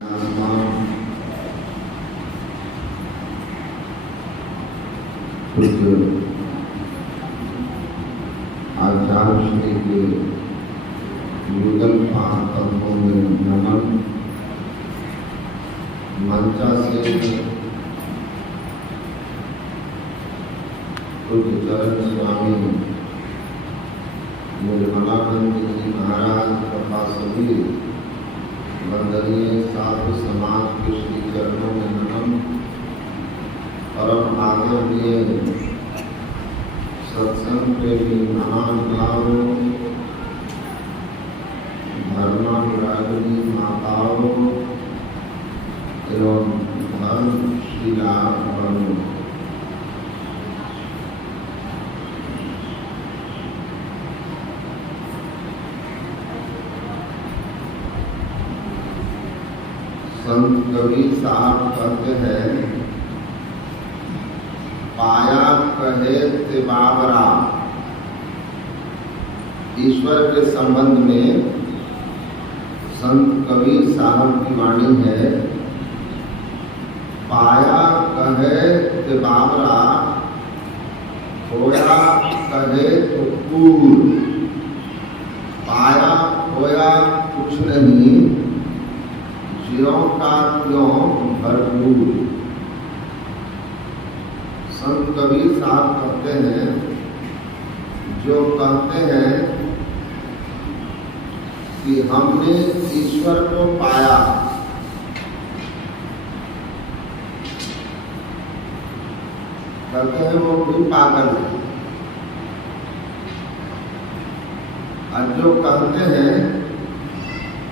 आचार्य श्री के युगल तत्वों में नमन। मंचा से पूज्य चरण स्वामी निर्मलानंद जी महाराज तथा सभी वंदनीय साधु समाज के श्री चरणों में नमन। परम आदरणीय सत्संग प्रेमी महान भावों, धर्मानुरागिनी माताओं एवं धर्मशिला बहनों, संत कबीर साहब कहते हैं, पाया कहे ते बाबरा। ईश्वर के संबंध में संत कबीर साहब की वाणी है, पाया कहे ते बाबरा, खोया कहे तो कूर। पाया खोया कुछ नहीं, ज्यों का त्यों भरपूर। संत कबीर साहब कहते हैं, जो कहते हैं कि हमने ईश्वर को पाया, कहते हैं वो भी पागल है। और जो कहते हैं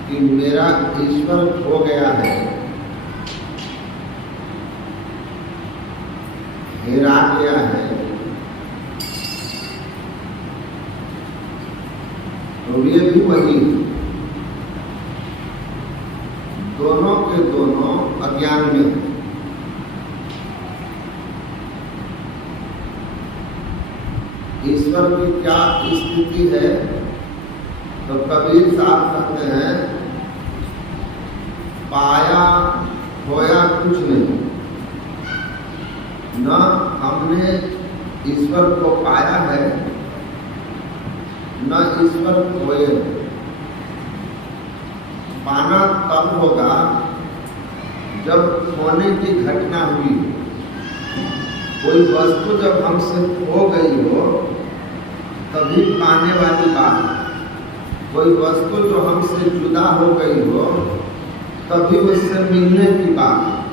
कि मेरा ईश्वर खो गया है, हेरा गया है, तो ये भी वही, दोनों के दोनों अज्ञान में। ईश्वर की क्या स्थिति है, तो कबीर साहब कहते हैं, पाया खोया कुछ नहीं। न हमने ईश्वर को पाया है, न ईश्वर खोए। पाना तब होगा जब खोने की घटना हुई। कोई वस्तु जब हमसे खो गई हो तभी पाने वाली बात है। कोई वस्तु जो हमसे जुदा हो गई हो तभी उससे मिलने की बात है।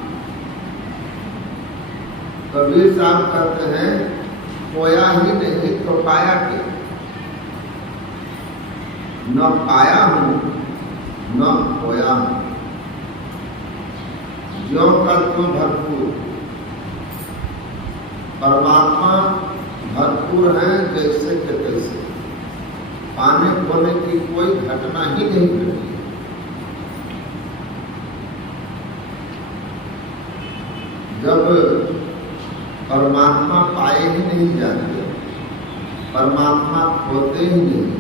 कबीर साहब कहते हैं, खोया ही नहीं तो पाया क्या। न पाया हूं न खोया हूं, ज्यों का त्यों भरपूर। परमात्मा भरपूर है जैसे के तैसे, पाने खोने की कोई घटना ही नहीं घटी। जब परमात्मा पाए ही नहीं जाते, परमात्मा खोते ही नहीं,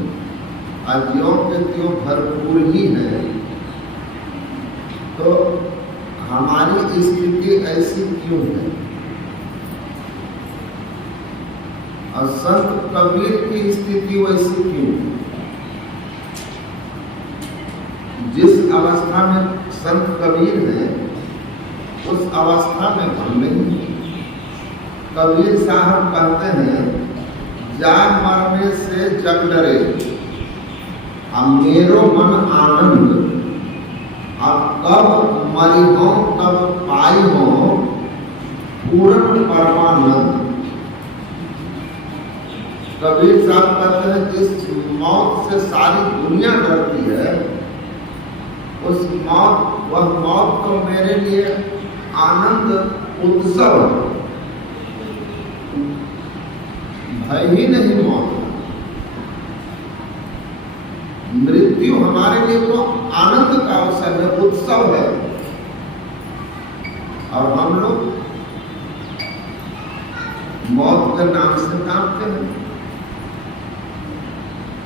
ज्यों के त्यों भरपूर ही है, तो हमारी स्थिति ऐसी क्यों है। और संत कबीर की स्थिति वैसी क्यों है। जिस अवस्था में संत कबीर है उस अवस्था में हम नहीं। कबीर साहब कहते हैं, जान मरने से जग डरे, अब मेरो मन आनंद। अब कब मरी हो कब पाई हो पूर्ण परमानंद। कबीर साहब कहते हैं, जिस मौत से सारी दुनिया डरती है, उस मौत, वह मौत तो मेरे लिए आनंद उत्सव है। भय ही नहीं मौत। मृत्यु हमारे लिए तो आनंद का अवसर है, उत्सव है। और हम लोग मौत के नाम से कांपते हैं।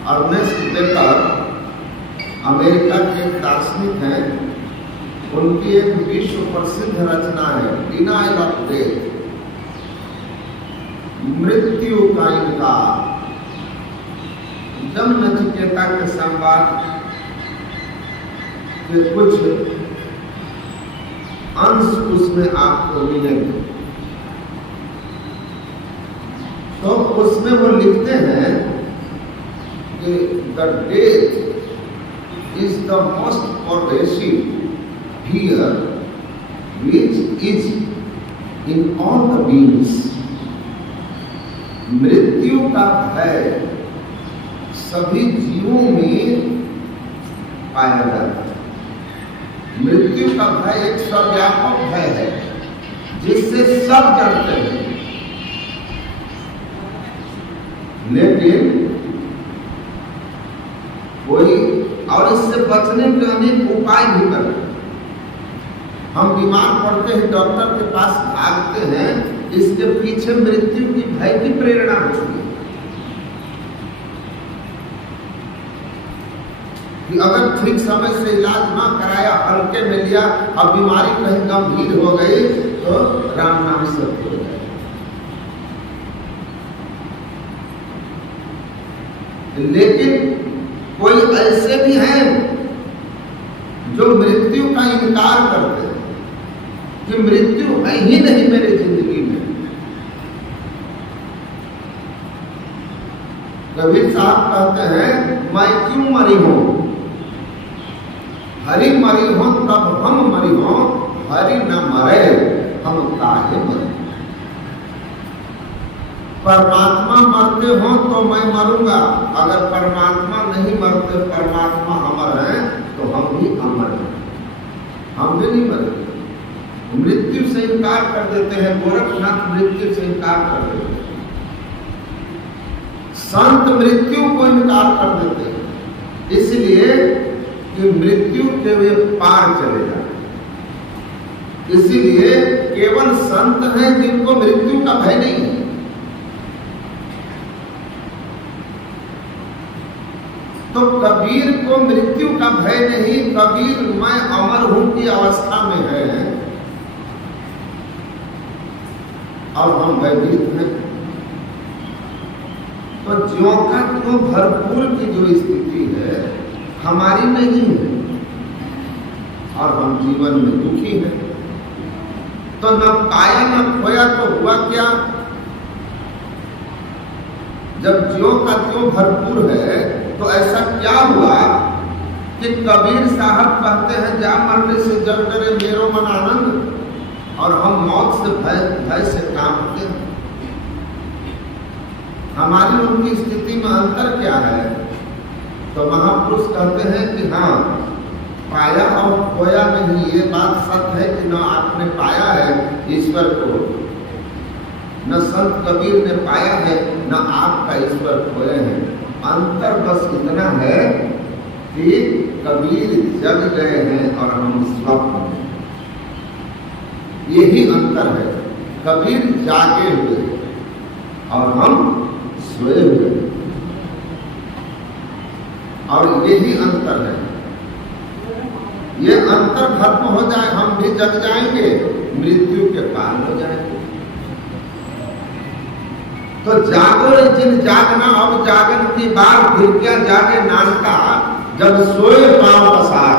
अर्नेस्ट बेकर अमेरिका के दार्शनिक हैं, उनकी एक विश्व प्रसिद्ध रचना है डिनायल ऑफ डेथ, मृत्यु का इनकार। जब नचिकेता के संवाद के कुछ अंश उसमें आपको मिलेंगे, तो उसमें वो लिखते हैं कि the death is the most pervasive fear which is in all the beings। मृत्यु का भय सभी जीवों में पाया जाता है। मृत्यु का भय एक सर्वव्यापक भय है जिससे सब डरते हैं, लेकिन कोई और इससे बचने के अनेक उपाय भी करते हैं। हम बीमार पड़ते हैं, डॉक्टर के पास भागते हैं, इसके पीछे मृत्यु की भय की प्रेरणा होती है कि अगर ठीक समय से इलाज ना कराया, हल्के में लिया और बीमारी कहीं गंभीर हो गई तो राम नाम सत्य हो जाए। लेकिन कोई ऐसे भी हैं जो मृत्यु का इनकार करते हैं कि मृत्यु है ही नहीं मेरी जिंदगी में। कबीर साहब कहते हैं मैं क्यों मरी हूं, हरि मरी हो तब हम मरी हो, हरि न मरे हम काहे मरे। परमात्मा मरते हो तो मैं मरूंगा, अगर परमात्मा नहीं मरते, परमात्मा अमर है तो हम भी अमर हैं, हम भी नहीं मरेंगे। मृत्यु से इनकार कर देते हैं, गोरखनाथ मृत्यु से इनकार कर देते हैं, संत मृत्यु को इनकार कर देते हैं, इसलिए कि मृत्यु के वे पार चले जाते। इसीलिए केवल संत हैं जिनको मृत्यु का भय नहीं है। तो कबीर को मृत्यु का भय नहीं, कबीर मैं अमर हूं की अवस्था में है और हम भयभीत हैं। तो ज्यों का त्यों भरपूर की जो स्थिति है हमारी नहीं है और हम जीवन में दुखी हैं। तो न पाया न खोया तो हुआ क्या? जब ज्यों का त्यों भरपूर है तो ऐसा क्या हुआ कि कबीर साहब कहते हैं जा मरने से जग डरे मेरो मन आनंद, और हम मौत से भय से कांपते हैं। हमारी उनकी स्थिति में अंतर क्या है? तो महापुरुष कहते हैं कि हाँ, पाया और खोया नहीं, ये बात सत्य है कि न आपने पाया है ईश्वर को, न संत कबीर ने पाया है, न आपका ईश्वर खोए हैं। अंतर बस इतना है कि कबीर जग गए हैं और हम स्वप्न में, यही अंतर है। कबीर जागे हुए और हम सोए हुए, और यही अंतर है। ये अंतर खत्म हो जाए, हम भी जग जाएंगे, मृत्यु के पार हो जाएंगे। तो जागो रे जिन जागना, अब जागन की बार, फिर क्या जागे नानका, जब सोए पांव पसार।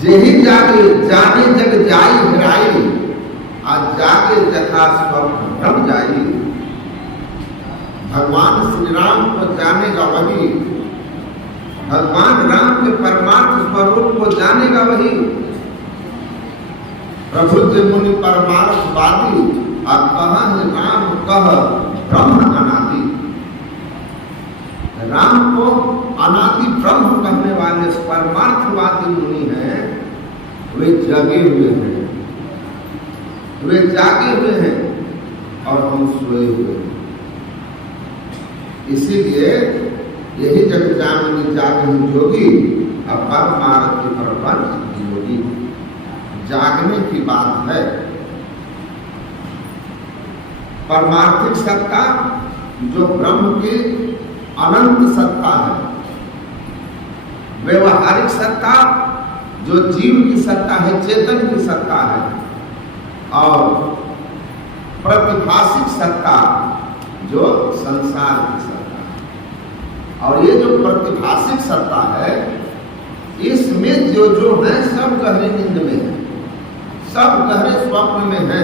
जेहि जागे जाने जग जाई हिराई, आज जागे जथा स्वप्न भ्रम जाई। भगवान श्री राम को जानेगा वही, भगवान राम के परमार्थ स्वरूप को जानेगा वही। प्रभु जे मुनि परमार्थवादी, और कहा है राम कह ब्रह्म अनादि। राम को अनादि ब्रह्म कहने वाले परमार्थवादी मुनि हैं, वे जगे हुए हैं, वे जागे हुए हैं और हम सोए हुए हैं। इसीलिए यही जग जामिनी जागनी जोगी, अपर मारती परपंच योगी। जागने की बात है। परमार्थिक सत्ता जो ब्रह्म की अनंत सत्ता है, व्यवहारिक सत्ता जो जीव की सत्ता है, चेतन की सत्ता है, और प्रतिभाषिक सत्ता जो संसार की सत्ता है। और ये जो प्रतिभाषिक सत्ता है, इसमें जो जो है सब गहरी नींद में है, सब गहरे स्वप्न में है।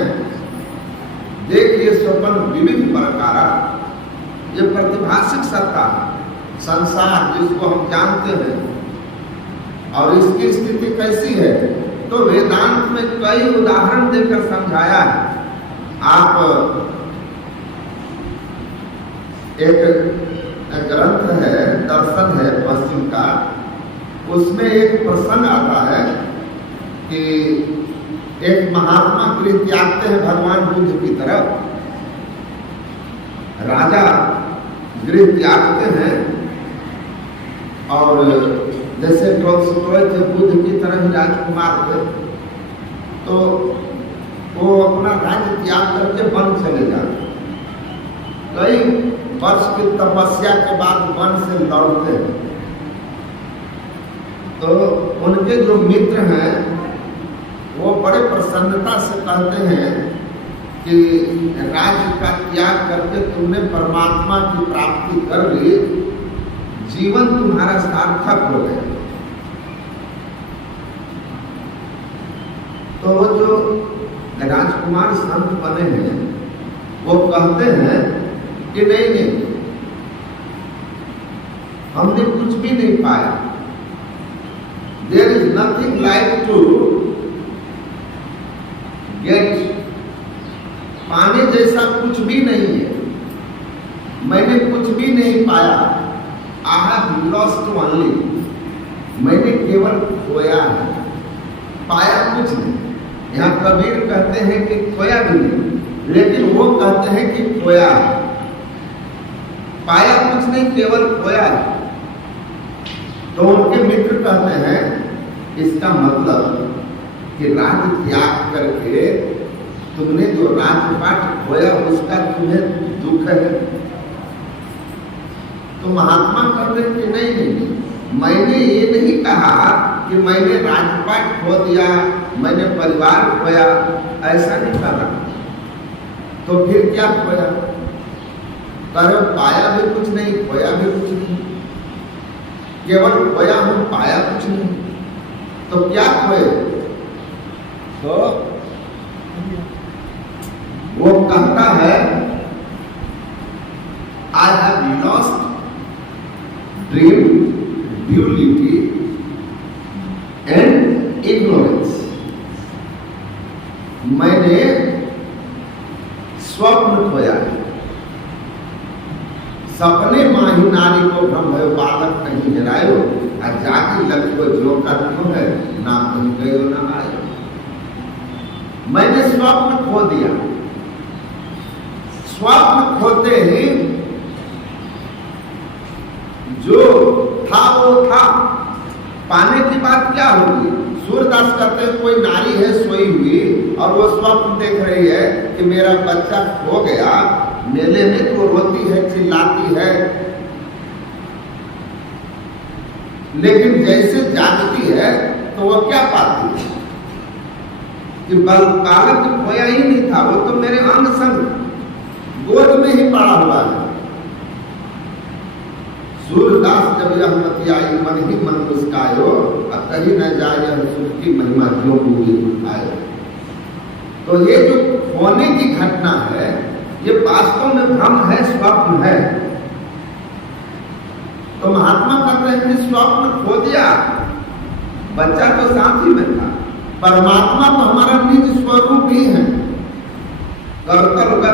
देखिए स्वप्न विविध प्रकार, ये प्रतिभाषिक सत्ता है, संसार जिसको हम जानते हैं। और इसकी स्थिति कैसी है तो वेदांत में कई उदाहरण देकर समझाया है। आप एक ग्रंथ है, दर्शन है पश्चिम का, उसमें एक प्रसंग आता है कि एक महात्मा गृह त्यागते हैं भगवान बुद्ध की तरफ। राजा गृह त्यागते हैं और जैसे टोलस्टॉय थे, बुद्ध की तरह ही राजकुमार थे, तो वो अपना राज्य त्याग करके वन चले जाते। कई वर्ष की तपस्या के बाद वन से लौटते हैं तो उनके जो मित्र हैं वो बड़े प्रसन्नता से कहते हैं कि राज्य का त्याग करके तुमने परमात्मा की प्राप्ति कर ली, जीवन तुम्हारा सार्थक हो गया। तो वो जो राजकुमार संत बने हैं वो कहते हैं कि नहीं, हमने कुछ भी नहीं पाया। There is nothing like to get, पाने जैसा कुछ भी नहीं है। मैंने कुछ भी नहीं पाया। I have lost only, मैंने केवल खोया है, पाया कुछ नहीं। यहाँ कबीर कहते हैं कि खोया भी नहीं, लेकिन वो कहते हैं कि खोया है, पाया कुछ नहीं, केवल खोया है। तो उनके मित्र कहते हैं इसका मतलब कि राज्य त्याग करके तुमने जो राजपाट खोया उसका तुम्हें दुख है। तो महात्मा कहते हैं कि नहीं, मैंने ये नहीं कहा कि मैंने राजपाट खो दिया, मैंने परिवार खोया, ऐसा नहीं कहा। तो फिर क्या खोया? कहो पाया भी कुछ नहीं, खोया भी कुछ नहीं, केवल खोया हूं, पाया कुछ नहीं। तो क्या खोए? तो वो कहता है I have lost dream, duality and ignorance. मैंने स्वप्न खोया, सपने माही नारी को भ्रम भयो, बालक कहीं हेरायो, और जाति लक्ष्य जो का क्यों है, ना कहीं गयो ना आयो। मैंने स्वप्न खो दिया। स्वप्न खोते ही जो था वो था, पाने की बात क्या होगी? सूरदास कहते हैं कोई नारी है सोई हुई और वो स्वप्न देख रही है कि मेरा बच्चा खो गया, मेले में तो रोती है, चिल्लाती है, लेकिन जैसे जागती है तो वो क्या पाती है कि बालक खोया ही नहीं था, वो तो मेरे अंग संग गोद में ही पड़ा हुआ है। सूरदास जब यह मति आई, मन ही मन मुस्कायो, अब कहीं न जाए यह सुख की महिमा जो पूरी उठाए। तो ये जो खोने की घटना है ये वास्तव में भ्रम है, स्वप्न है। तो महात्मा कहते हैं कि स्वप्न खो दिया, बच्चा तो साथ ही में था। परमात्मा तो हमारा निज स्वरूप ही है, कर्तव्य।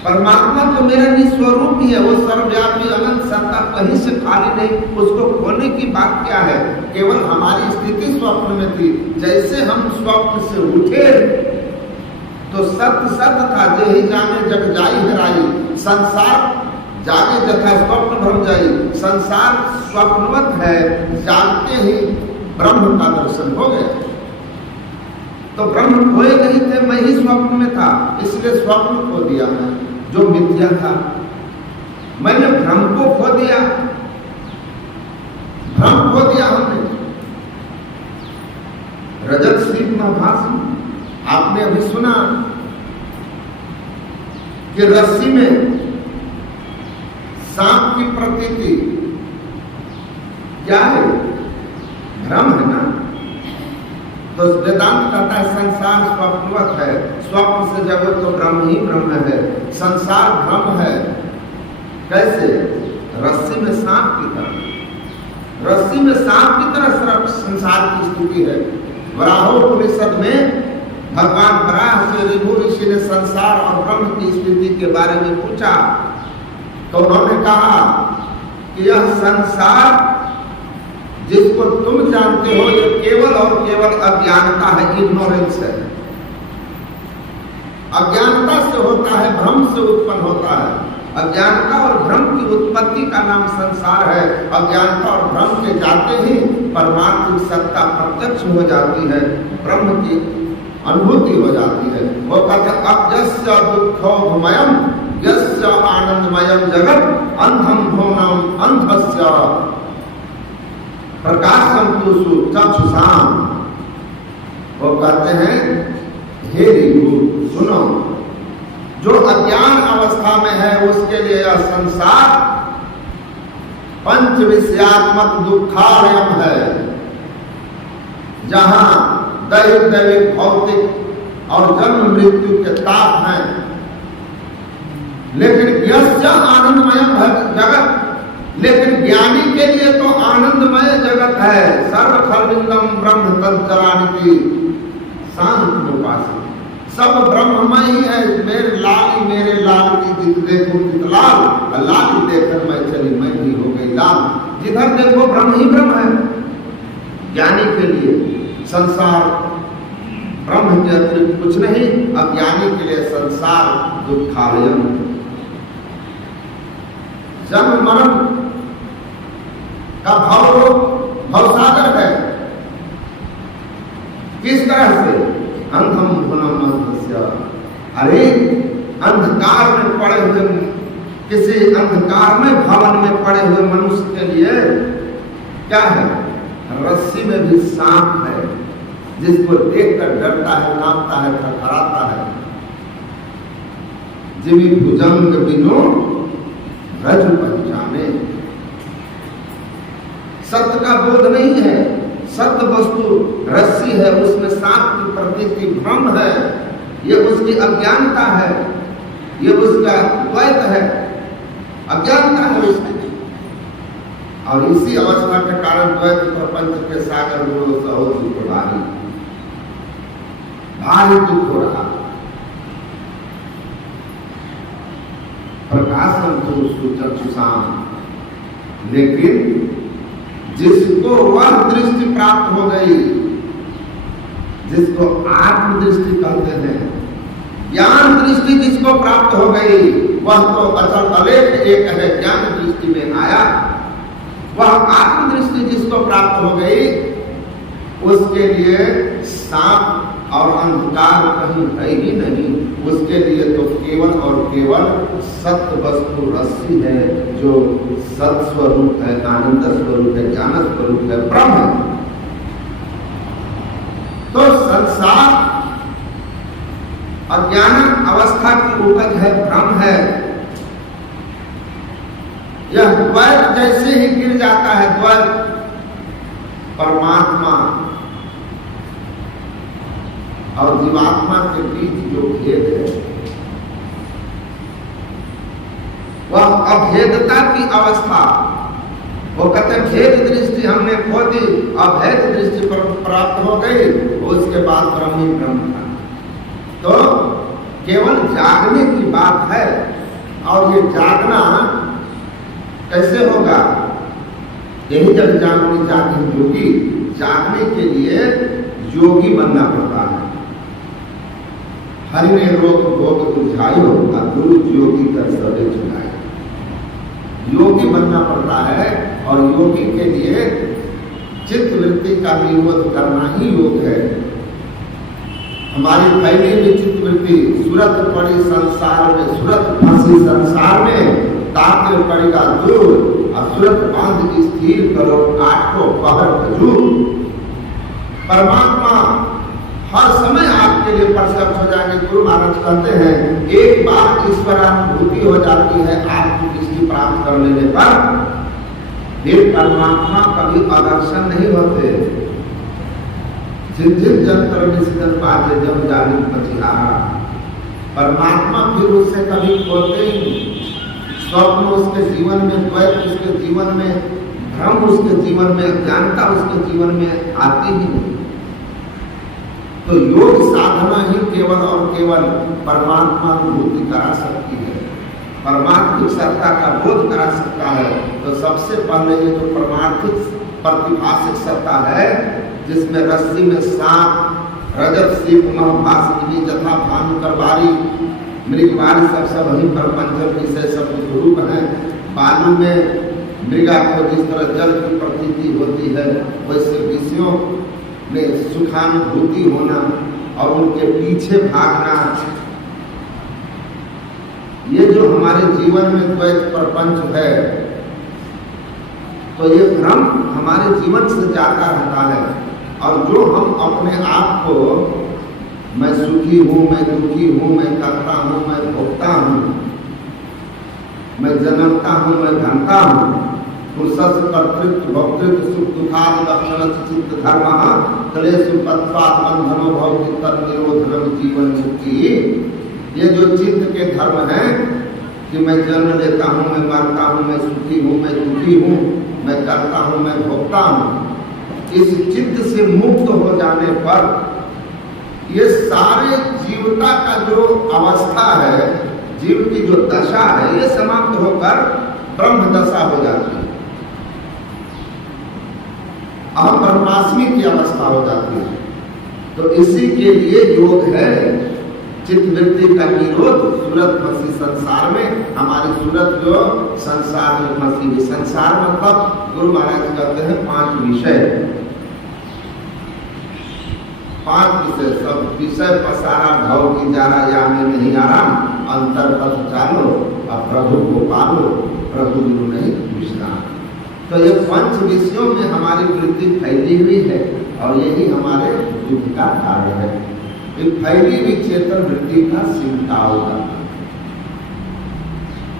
परमात्मा तो मेरा निज स्वरूप ही है, वो सर्वव्यापी अनंत सत्ता, कहीं से खाली नहीं। उसको खोने की बात क्या है? केवल हमारी स्थिति स्वप्न में थी। जैसे हम स्वप्न से उठे तो सत्य सत्य था, जे ही जाने जग जाई हेराई। संसार जागे जथा स्वप्न भ्रम जाई। संसार स्वप्नवत है, जागते ही ब्रह्म का दर्शन हो गया। तो ब्रह्म खोए नहीं थे, मैं ही स्वप्न में था, इसलिए स्वप्न खो दिया मैं, जो मिथ्या था। मैंने भ्रम को खो दिया। भ्रम खो दिया हमने। रजत सीप महाभाषी, आपने अभी सुना कि रस्सी में सांप की प्रतीति क्या है? भ्रम है ना। तो वेदांत कहता है संसार स्वप्नवत है, स्वप्न से जगत तो ब्रह्म ही ब्रह्म है, संसार भ्रम है। कैसे? रस्सी में सांप की तरह, रस्सी में सांप की तरह संसार की स्थिति है। वराहोपनिषद में भगवान वराह से ऋभु ऋषि ने संसार और ब्रह्म की स्थिति के बारे में पूछा, तो उन्होंने कहा कि यह संसार जिसको तुम जानते हो ये केवल और केवल अज्ञानता है, इग्नोरेंस है। अज्ञानता से होता है, भ्रम से उत्पन्न होता है। अज्ञानता और भ्रम की उत्पत्ति का नाम संसार है। अज्ञानता और भ्रम के जाते ही परमात्म सत्ता प्रत्यक्ष हो जाती है, ब्रह्म की अनुभूति हो जाती है। वो कहते अज्ञस्य दुःखोभमयम् यस्य आनंदमयम् जगत् अंधं भुवनम् अंधस्य प्रकाशम तुषु चक्षुषाम। वो कहते हैं हे ऋभु सुनो, जो अज्ञान अवस्था में है उसके लिए यह संसार पंच विषयात्मक दुखालयम है, जहां दैहिक दैविक भौतिक और जन्म मृत्यु के ताप हैं। लेकिन यस्य आनंदमय जगत, लेकिन ज्ञानी के लिए तो आनंदमय जगत है। सर्व खलविंदम ब्रह्म तत्चरानिति शांत उपासना, सब ब्रह्ममय ही है। मेरे लाल की जित देखो जित लाल, लाल देखकर मैं चली मैं भी हो गई लाल। जिधर देखो ब्रह्म ही ब्रह्म है। ज्ञानी के लिए संसार ब्रह्म के अतिरिक्त कुछ नहीं, अज्ञानी के लिए संसार दुखालयम, जन्म मरण का भवसागर है। किस तरह से? अंधम भुवनम् अंधस्य। अरे अंधकार में पड़े हुए, किसी अंधकार में भवन में पड़े हुए मनुष्य के लिए क्या है? रस्सी में भी सांप है, जिसको देखकर डरता है, कांपता है, थरथराता है। जिमी भुजंग बिनो रज पहचाने। सत्य का बोध नहीं है, सत्य वस्तु रस्सी है, उसमें सांप की प्रतीति भ्रम है। ये उसकी अज्ञानता है, ये उसका द्वैत है, अज्ञानता है उसकी। और इसी अवस्था के कारण द्वैत प्रपंच के सागर में बहुत दुख भारी दुख हो रहा। प्रकाशम तो सुचक्षुषाम, लेकिन जिसको वह दृष्टि प्राप्त हो गई, जिसको आत्मदृष्टि कहते हैं, ज्ञान दृष्टि जिसको प्राप्त हो गई, वह तो अचल अलेख एक है, ज्ञान दृष्टि में आया। वह आत्मदृष्टि जिसको प्राप्त हो गई, उसके लिए सांप और अंधकार कहीं है ही नहीं। उसके लिए तो केवल और केवल सत्य वस्तु रस्सी है, जो सत्स्वरूप है, आनंद स्वरूप है, ज्ञान स्वरूप है, ब्रह्म है। तो संसार अज्ञान अवस्था की उपज है, भ्रम है। यह द्वैत जैसे ही गिर जाता है, द्वैत परमात्मा और जीवात्मा के बीच जो भेद है, वह अभेदता की अवस्था, वो कहते भेद दृष्टि हमने खो दी, अभेद दृष्टि पर प्राप्त हो गई, उसके बाद ब्रह्म ही ब्रह्म था। तो केवल जागने की बात है। और ये जागना कैसे होगा? यही जब जागनी जागे योगी। जागने के लिए योगी बनना पड़ता है। हरि ने रोग भोग बुझायो, गुरु योगी कर सबे चुनाए। योगी बनना पड़ता है, और योगी के लिए चित्त वृत्ति का निरोध करना ही योग है। हमारी फैली हुई चित्त वृत्ति सूरत पड़ी संसार में, सूरत फंसी संसार में, ताके पड़ेगा दूर असुरत बांध स्थिर करो, आठों पहर भजू। परमात्मा हर समय आपके लिए प्रसन्न हो जाएंगे। गुरु महाराज कहते हैं एक बार ईश्वरानुभूति हो जाती है आपको किसी प्राप्त कर लेने पर, फिर परमात्मा कभी आदर्शन नहीं होते। जिन जंतर निश्चल बाजे जब जानी पचिहारा, परमात्मा फिर उससे कभी खोते ही नहीं। स्वप्न उसके जीवन में, द्वैत उसके जीवन में, भ्रम उसके जीवन में, अज्ञानता उसके जीवन में आती ही नहीं। तो योग साधना ही केवल और केवल परमात्मा अनुभूति करा सकती है, परमात्मिक सत्ता का बोध करा सकता है। तो सबसे पहले ये जो परमार्थिक प्रतिभाषिक सत्ता है, जिसमें रस्सी में सांप, रजत सीप महाभाषिनी जथा भानु करबारी मृगवारी सब वही पर पंचम विषय सब रूप है। बालू में मृगा को जिस तरह जल की प्रतीति होती है, वैसे विषयों में सुखानुभूति होना और उनके पीछे भागना, ये जो हमारे जीवन में द्वैत प्रपंच है, तो ये भ्रम हमारे जीवन से जाता रहता है। और जो हम अपने आप को मैं सुखी हूँ, मैं दुखी हूँ, मैं करता हूँ, मैं भोगता हूँ, मैं जन्मता हूँ, मैं धनता हूँ, पुरुषस्य कर्तृत्व भोक्तृत्व सुख दुखादि लक्षण चित्त धर्म क्लेश उपत्पाद बंधनो भौतिक तन्निरोधनम जीवन मुक्ति। ये जो चित्त के धर्म हैं कि मैं जन्म लेता हूँ, मैं मरता हूँ, मैं सुखी हूँ, मैं दुखी हूँ, मैं करता हूँ, मैं भोगता हूँ, इस चित्त से मुक्त हो जाने पर ये सारे जीवता का जो अवस्था है, जीव की जो दशा है, ये समाप्त होकर ब्रह्म दशा हो जाती है, अहम ब्रह्मास्मि की अवस्था हो जाती है। तो इसी के लिए योग है चित्तवृत्ति का निरोध। सूरत फंसी संसार में, हमारी सूरत जो संसार में फंसी हुई। संसार मतलब गुरु महाराज कहते हैं 5 विषय, 5 विषय, सब विषय पसारा भाव की जारा या में नहीं आराम, अंतर्गत चालो और प्रभु को पालो, प्रभु गुरु नहीं विश्राम। तो ये 5 विषयों में हमारी वृत्ति फैली हुई है और यही हमारे दुख का कारण है। फैली हुई चेतन वृत्ति का सिमटाव होगा।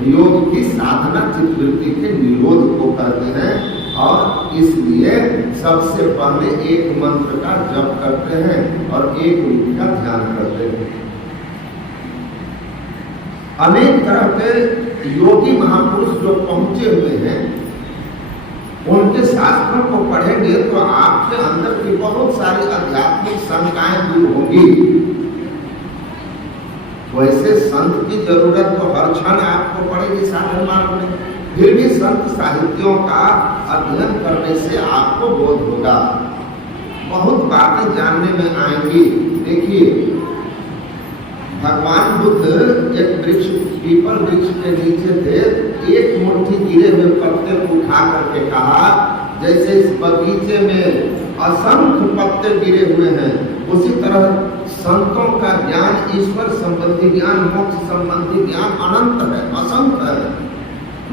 योग की साधना चित्तवृत्ति के निरोध को करते हैं और इसलिए सबसे पहले एक मंत्र का जप करते हैं और एक रूप का ध्यान करते हैं। अनेक तरह के योगी महापुरुष जो पहुंचे हुए हैं, उनके शास्त्रों को पढ़ेंगे तो आपके अंदर की बहुत सारी आध्यात्मिक शंकाएं दूर होंगी। वैसे संत की जरूरत तो हर क्षण आपको पड़ेगी साधन मार्ग में, फिर भी संत साहित्यों का अध्ययन करने से आपको बोध होगा, बहुत बातें जानने में आएंगी। देखिए, भगवान बुद्ध एक वृक्ष, पीपल वृक्ष के नीचे थे, एक मुट्ठी गिरे हुए पत्ते को उठा करके कहा, जैसे इस बगीचे में असंख्य पत्ते गिरे हुए हैं, उसी तरह संतों का ज्ञान, ईश्वर संबंधी ज्ञान, मोक्ष संबंधी ज्ञान अनंत है, असंख्य है,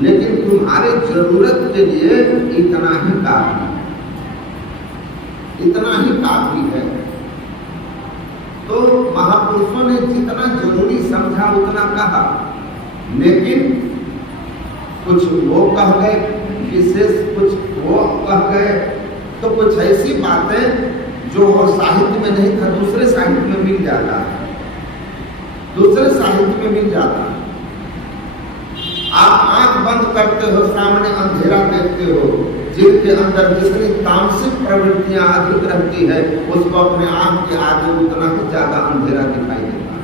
लेकिन तुम्हारे जरूरत के लिए इतना ही काफी, इतना ही काफी है। तो महापुरुषों ने जितना जरूरी समझा उतना कहा, लेकिन कुछ वो कह गए विशेष, कुछ वो कह गए, तो कुछ ऐसी बातें जो साहित्य में नहीं था दूसरे साहित्य में मिल जाता है, दूसरे साहित्य में मिल जाता है। आप आंख बंद करते हो, सामने अंधेरा देखते हो, जिनके अंदर जितनी तामसिक प्रवृत्तियां अधिक रहती है, उसको अपने आंख के आगे उतना ही ज्यादा अंधेरा दिखाई देता है।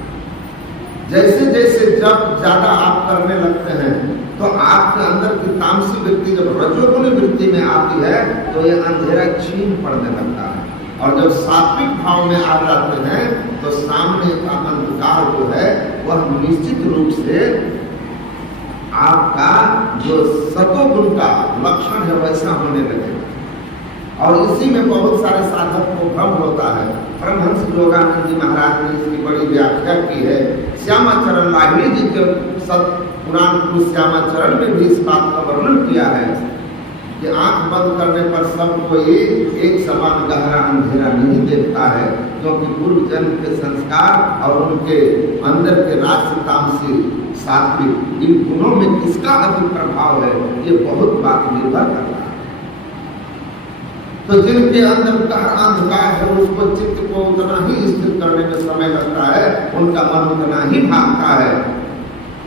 जैसे जैसे जब ज्यादा आप करने लगते हैं, तो आपके अंदर की तामसिक वृत्ति जब रजोगुणी वृत्ति में आती है, तो ये अंधेरा छीन पड़ने लगता है, और जब सात्विक भाव में आ जाते हैं, तो सामने का अंधकार जो है वह निश्चित रूप से आपका जो सतोगुण का लक्षण है वैसा होने लगे। और इसी में बहुत सारे साधक को भ्रम होता है। परमहंस योगानंद जी महाराज ने इसकी बड़ी व्याख्या की है। श्यामाचरण लाहिड़ी जी के पुराण श्यामाचरण में भी इस बात का वर्णन किया है कि आंख बंद करने पर सब कोई एक समान गहरा अंधेरा नहीं देखता है, क्योंकि पूर्व जन्म के संस्कार और उनके अंदर के राशि तामसी सात्विक इन गुणों में किसका अधिक प्रभाव है, ये बहुत बात निर्भर करता है। तो जिनके अंदर गहरा अंधकार है, उसको चित्त को उतना ही स्थिर करने में समय लगता है, उनका मन उतना ही भागता है।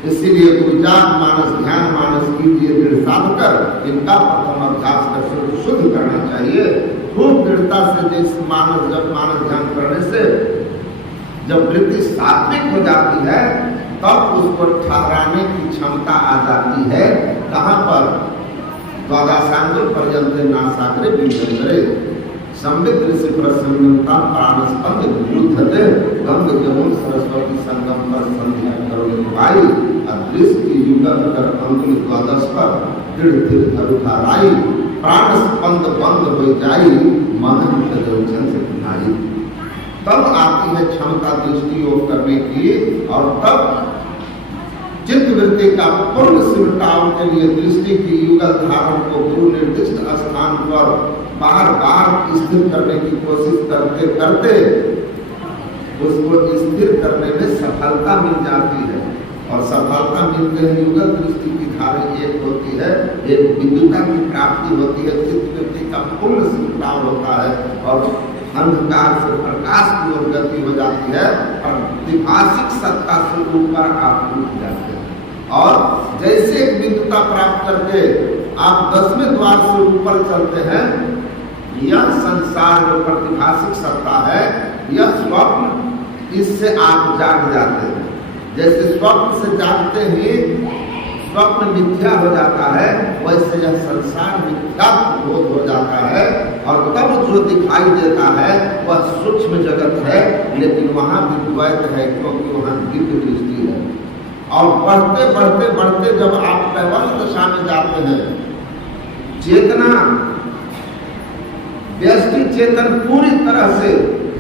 इसीलिए गुरुजात मानस ध्यान मानस कीजिए दृढ़ साध कर, इनका प्रथम अभ्यास कर शुद्ध करना चाहिए। खूब दृढ़ता से जिस मानस जब मानस ध्यान करने से जब वृत्ति सात्विक हो जाती है, तब उसको ठहराने की क्षमता आ जाती है। कहाँ पर? द्वादशांग पर्यंत नासाग्रे बिंदरे संवित ऋषि प्रसन्नता प्राणस्पंद विरुद्धते गंग जमुन सरस्वती संगम पर संध्या करोगे भाई अदृष्टि युगल कर अंगुल द्वादश पर दृढ़ दृढ़ धरुथा राई प्राण स्पंद बंद हो जाई मन जन से नाई। तब आती है क्षमता दृष्टि योग करने की, और तब चित्त वृत्ति का पूर्ण सिमटाव के लिए दृष्टि की युगल धारण को गुरु निर्दिष्ट स्थान पर बार बार स्थिर करने की कोशिश करते करते उसको स्थिर करने में सफलता मिल जाती है। और सफलता मिलते ही युगल दृष्टि की धारा एक होती है, एक विद्युता की प्राप्ति होती है, चित्त वृत्ति का पूर्ण सिमटाव होता है और अंधकार से प्रकाश की ओर गति हो जाती है और द्विभाषिक सत्ता से ऊपर आप उठ जाते हैं। और जैसे एक विद्युता प्राप्त करके आप 10वें द्वार से ऊपर चलते हैं, यह संसार जो प्रतिभाषिक सत्ता है, यह स्वप्न, इससे आप जाग जाते हैं। जैसे स्वप्न से जागते ही स्वप्न मिथ्या हो जाता है, वैसे यह संसार मिथ्या बोध हो जाता है और तब जो दिखाई देता है वह सूक्ष्म जगत है, लेकिन वहाँ भी द्वैत है, क्योंकि वहाँ दिव्य दृष्टि है। और बढ़ते बढ़ते बढ़ते जब आप कैवल्य दशा में जाते हैं, चेतना व्यष्टि चेतन पूरी तरह से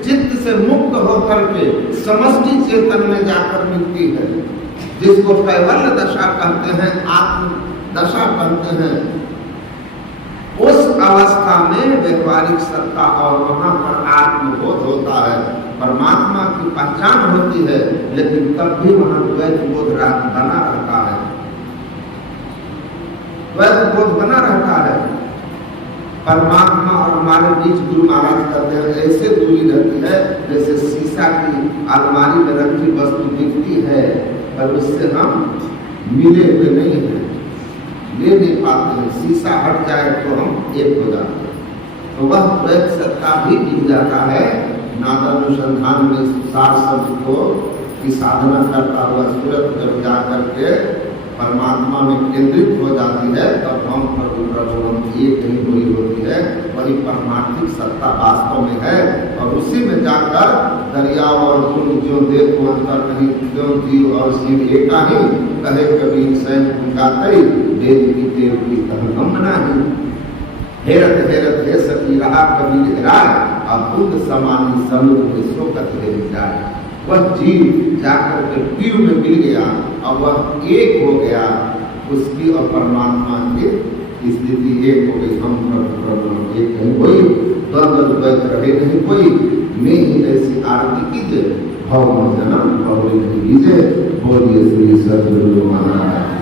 चित्त से मुक्त होकर के समष्टि चेतन में जाकर मिलती है, जिसको कैवल्य दशा कहते हैं, आत्म दशा कहते हैं। उस अवस्था में व्यवहारिक सत्ता और वहां पर आत्मबोध होता है, परमात्मा की पहचान होती है, लेकिन तब भी वहां द्वैत बोध बना रहता है, द्वैत बोध बना रहता है। परमात्मा और हमारे बीच गुरु महाराज कहते हैं ऐसे दूरी रहती है जैसे शीशा की अलमारी में रखी वस्तु दिखती है पर उससे हम मिले हुए नहीं हैं, ले नहीं पाते हैं। शीशा हट जाए तो हम एक हो जाते हैं। तो वह द्वैत सत्ता भी गिर जाता है। नादानुसंधान में सार शब्द को की साधना करता हुआ सूरत जब जा करके परमात्मा में केंद्रित हो जाती है, तब हम प्रभु हम एक ही हुई होती है, वही परमार्थिक सत्ता वास्तव में है। और उसी में जाकर दरिया और गुण जो देखो अंतर नहीं, क्यों जीव और शिव एका ही, कहे कबीर स्वयं गाते वेद की देव की कहम नहीं। हेरत हेरत हे सखी रहा कबीर हेराय, और बुद्ध समानी समुद्र में शोकत हे जाए। वह जीव जाकर के पीर में मिल गया और वह एक हो गया, उसकी और परमात्मा की स्थिति एक हो गई। हम प्रभु एक नहीं कोई, द्वंद्व द्वैत रहे नहीं कोई, मैं ही ऐसी आरती कीजिए, भव जन्म भव नहीं लीजिए। बोलिए श्री सद्गुरु महाराज।